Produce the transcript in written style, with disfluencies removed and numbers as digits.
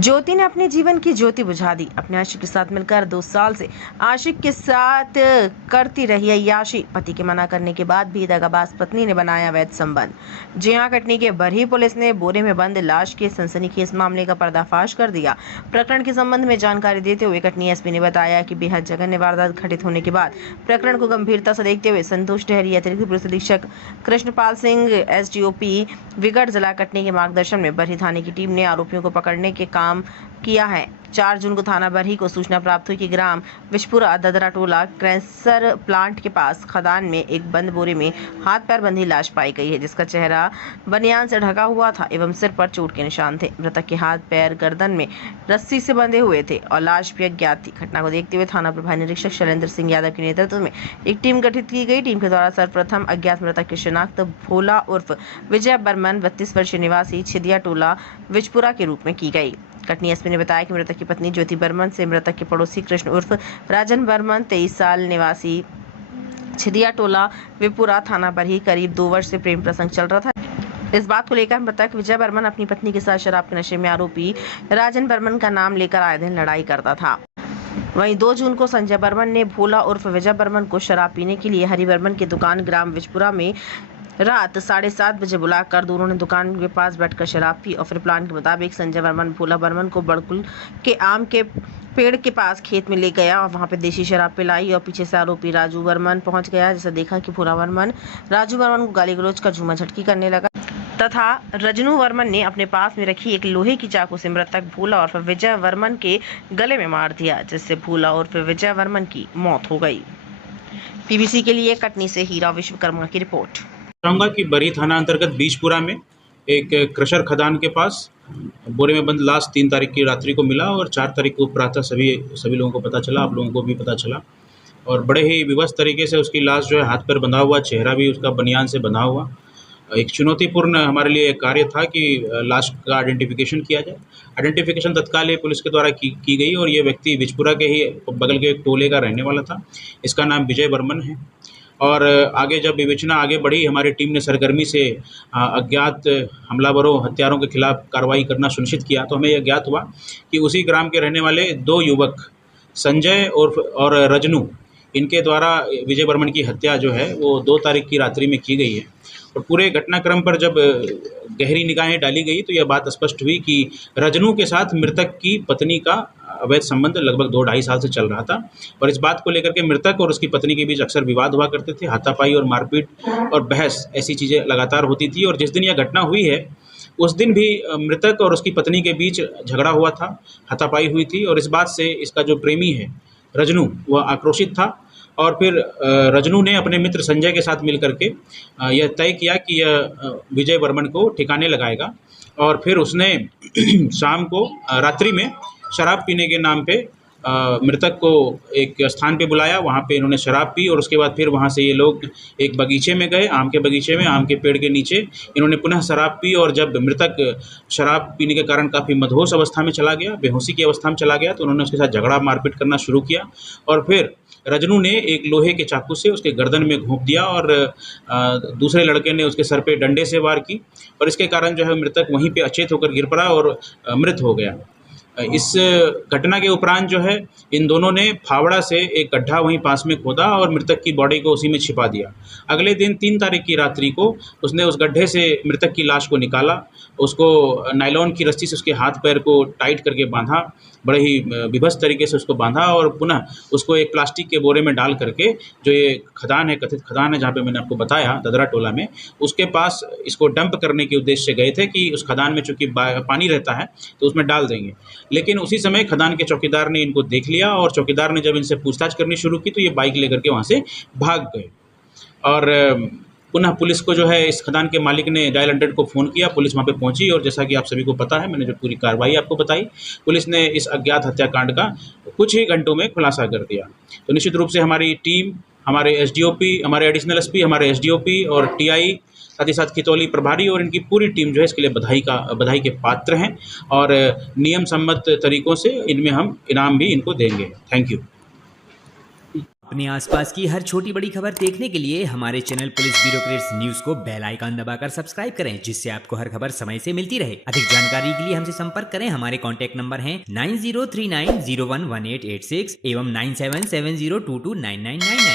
ज्योति ने अपने जीवन की ज्योति बुझा दी। अपने आशिक के साथ मिलकर 2 साल से आशिक के साथ करती रही अय्याशी। पति के मना करने के बाद भी दगाबाज पत्नी ने बनाया अवैध संबंध। जी हां, कटनी के बरही पुलिस ने बोरे में बंद लाश के सनसनीखेज मामले का पर्दाफाश कर दिया। प्रकरण के संबंध में जानकारी देते हुए कटनी एसपी ने बताया कि बेहद जघन्य वारदात घटित होने के बाद प्रकरण को गंभीरता से देखते हुए संतोष डहरी, अतिरिक्त पुलिस अधीक्षक कृष्णपाल सिंह, एसडीओपी विगड़ जिला कटनी के मार्गदर्शन में बरही थाने की टीम ने आरोपियों को पकड़ने के काम किया है। 4 जून को थाना बरही को सूचना प्राप्त हुई कि ग्राम विशपुरा ददरा टोला कैंसर प्लांट के पास खदान में एक बंद बोरे में हाथ पैर बंधी लाश पाई गई है, जिसका चेहरा बनियान से ढका हुआ था एवं सिर पर चोट के निशान थे। मृतक के हाथ पैर गर्दन में रस्सी से बंधे हुए थे और लाश भी अज्ञात थी। घटना को देखते हुए थाना प्रभारी निरीक्षक शैलेंद्र सिंह यादव के नेतृत्व में एक टीम गठित की गई। टीम के द्वारा सर्वप्रथम अज्ञात मृतक की शिनाख्त भोला उर्फ विजय बर्मन 32 वर्षीय निवासी छिदिया टोला विजपुरा के रूप में की गई। कटनी एसपी ने बताया कि मृतक की पत्नी ज्योति बर्मन से मृतक के पड़ोसी कृष्ण उर्फ राजन बर्मन 23 साल निवासी छिदिया टोला विपुरा थाना बरही करीब 2 वर्ष से प्रेम प्रसंग चल रहा था। इस बात को लेकर मृतक विजय बर्मन अपनी पत्नी के साथ शराब के नशे में आरोपी राजन बर्मन का नाम लेकर आए दिन लड़ाई करता था। वहीं 2 जून को संजय बर्मन ने भोला उर्फ विजय बर्मन को शराब पीने के लिए हरि बर्मन की दुकान ग्राम विजपुरा में रात 7:30 बजे बुलाकर दोनों ने दुकान के पास बैठकर शराब पी और फिर प्लान के मुताबिक संजय बर्मन भोला बर्मन को बड़कुल के आम के पेड़ के पास खेत में ले गया और वहां पे देशी शराब पिलाई और पीछे से आरोपी राजू बर्मन पहुंच गया। जिसे देखा कि भोला बर्मन राजू बर्मन को गाली गलौज का झूमा झटकी करने लगा तथा रजनू वर्मन ने अपने पास में रखी एक लोहे की चाकू से मृतक भोला और विजय वर्मन के गले में मार दिया, जिससे भोला और विजय वर्मन की मौत हो गई। पीबीसी के लिए कटनी से हीरा विश्वकर्मा की रिपोर्ट। बताऊंगा कि बरही थाना अंतर्गत बीजपुरा में एक क्रशर खदान के पास बोरे में बंद लाश 3 तारीख की रात्रि को मिला और 4 तारीख को प्रातः सभी लोगों को पता चला, आप लोगों को भी पता चला। और बड़े ही विवश तरीके से उसकी लाश जो है हाथ पर बंधा हुआ, चेहरा भी उसका बनियान से बंधा हुआ। एक चुनौतीपूर्ण हमारे लिए एक कार्य था कि लाश का आइडेंटिफिकेशन किया जाए। आइडेंटिफिकेशन तत्काल ही पुलिस के द्वारा की गई और ये व्यक्ति विजपुरा के ही बगल के एक टोले का रहने वाला था। इसका नाम विजय बर्मन है। और आगे जब विवेचना आगे बढ़ी, हमारी टीम ने सरगर्मी से अज्ञात हमलावरों, हत्यारों के खिलाफ कार्रवाई करना सुनिश्चित किया, तो हमें यह ज्ञात हुआ कि उसी ग्राम के रहने वाले 2 युवक संजय और रजनू, इनके द्वारा विजय बर्मन की हत्या जो है वो 2 तारीख की रात्रि में की गई है। और पूरे घटनाक्रम पर जब गहरी निगाहें डाली गई तो यह बात स्पष्ट हुई कि रजनू के साथ मृतक की पत्नी का अवैध संबंध लगभग 2-2.5 साल से चल रहा था। और इस बात को लेकर के मृतक और उसकी पत्नी के बीच अक्सर विवाद हुआ करते थे, हाथापाई और मारपीट और बहस, ऐसी चीज़ें लगातार होती थी। और जिस दिन यह घटना हुई है उस दिन भी मृतक और उसकी पत्नी के बीच झगड़ा हुआ था, हाथापाई हुई थी। और इस बात से इसका जो प्रेमी है रजनू, वह आक्रोशित था। और फिर रजनू ने अपने मित्र संजय के साथ मिल करके यह तय किया कि यह विजय बर्मन को ठिकाने लगाएगा। और फिर उसने शाम को रात्रि में शराब पीने के नाम पे मृतक को एक स्थान पे बुलाया, वहाँ पे इन्होंने शराब पी और उसके बाद फिर वहाँ से ये लोग एक बगीचे में गए, आम के बगीचे में, आम के पेड़ के नीचे इन्होंने पुनः शराब पी। और जब मृतक शराब पीने के कारण काफ़ी मदहोश अवस्था में चला गया, बेहोशी की अवस्था में चला गया, तो उन्होंने उसके साथ झगड़ा मारपीट करना शुरू किया। और फिर रजनू ने एक लोहे के चाकू से उसके गर्दन में घोंप दिया और दूसरे लड़के ने उसके सर पे डंडे से वार की और इसके कारण जो है मृतक वहीं पे अचेत होकर गिर पड़ा और मृत हो गया। इस घटना के उपरांत जो है इन दोनों ने फावड़ा से एक गड्ढा वहीं पास में खोदा और मृतक की बॉडी को उसी में छिपा दिया। अगले दिन 3 तारीख की रात्रि को उसने उस गड्ढे से मृतक की लाश को निकाला, उसको नायलॉन की रस्सी से उसके हाथ पैर को टाइट करके बांधा, बड़े ही विभत्स तरीके से उसको बांधा और पुनः उसको एक प्लास्टिक के बोरे में डाल करके, जो ये खदान है, कथित खदान है जहाँ पे मैंने आपको बताया ददरा टोला में, उसके पास इसको डंप करने के उद्देश्य से गए थे कि उस खदान में चूँकि पानी रहता है तो उसमें डाल देंगे। लेकिन उसी समय खदान के चौकीदार ने इनको देख लिया और चौकीदार ने जब इनसे पूछताछ करनी शुरू की तो ये बाइक लेकर के वहाँ से भाग गए। और पुनः पुलिस को जो है इस खदान के मालिक ने डायल 100 को फ़ोन किया, पुलिस वहाँ पे पहुँची और जैसा कि आप सभी को पता है, मैंने जो पूरी कार्रवाई आपको बताई, पुलिस ने इस अज्ञात हत्याकांड का कुछ ही घंटों में खुलासा कर दिया। तो निश्चित रूप से हमारी टीम, हमारे एसडीओपी, हमारे एडिशनल एसपी, हमारे एसडीओपी और टीआई, साथ ही साथ खितौली प्रभारी और इनकी पूरी टीम जो है इसके लिए बधाई के पात्र हैं और नियम सम्मत तरीक़ों से इनमें हम इनाम भी इनको देंगे। Thank you. अपने आसपास की हर छोटी बड़ी खबर देखने के लिए हमारे चैनल पुलिस ब्यूरोक्रेट्स न्यूज को बेल आइकन दबाकर सब्सक्राइब करें, जिससे आपको हर खबर समय से मिलती रहे। अधिक जानकारी के लिए हमसे संपर्क करें। हमारे कॉन्टैक्ट नंबर हैं 9039011886 एवं 9770229999।